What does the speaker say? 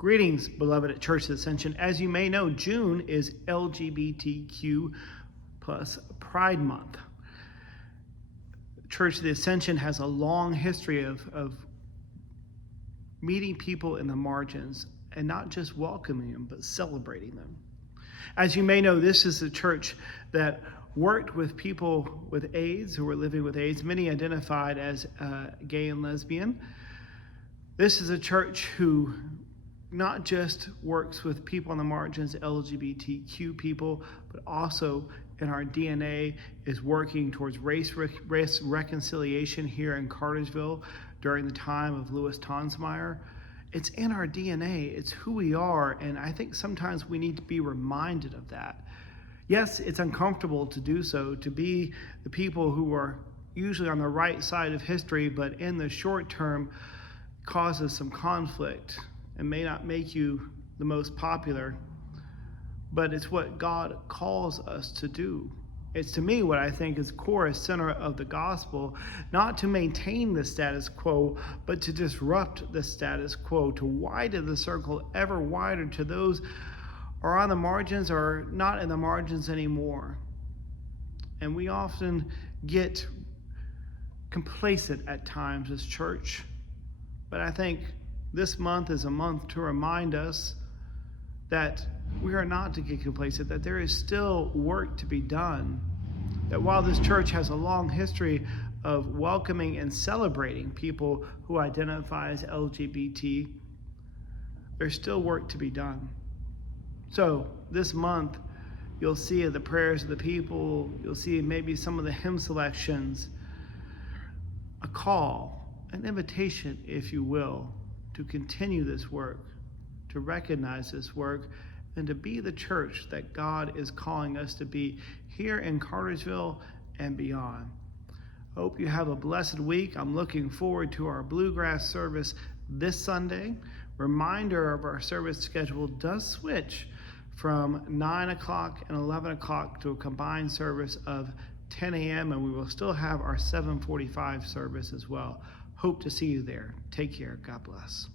Greetings, beloved at Church of the Ascension. As you may know, June is LGBTQ plus Pride Month. Church of the Ascension has a long history of meeting people in the margins and not just welcoming them, but celebrating them. As you may know, this is a church that worked with people with AIDS who were living with AIDS, many identified as gay and lesbian. This is a church who not just works with people on the margins, LGBTQ people, but also in our DNA is working towards race reconciliation here in Cartersville during the time of Louis Tonsmeyer. It's in our DNA, it's who we are, and I think sometimes we need to be reminded of that. Yes, it's uncomfortable to do so, to be the people who are usually on the right side of history, but in the short term causes some conflict and may not make you the most popular, but it's what God calls us to do. It's, to me, what I think is core center of the gospel, not to maintain the status quo, but to disrupt the status quo, to widen the circle ever wider to those are on the margins or not in the margins anymore. And we often get complacent at times as church, but I think this month is a month to remind us that we are not to get complacent, that there is still work to be done, that while this church has a long history of welcoming and celebrating people who identify as LGBT, there's still work to be done. So this month, you'll see the prayers of the people, you'll see maybe some of the hymn selections, a call, an invitation, if you will, to continue this work, to recognize this work, and to be the church that God is calling us to be here in Cartersville and beyond. I hope you have a blessed week. I'm looking forward to our Bluegrass service this Sunday. Reminder of our service schedule does switch from 9 o'clock and 11 o'clock to a combined service of 10 a.m., and we will still have our 7:45 service as well. Hope to see you there. Take care. God bless.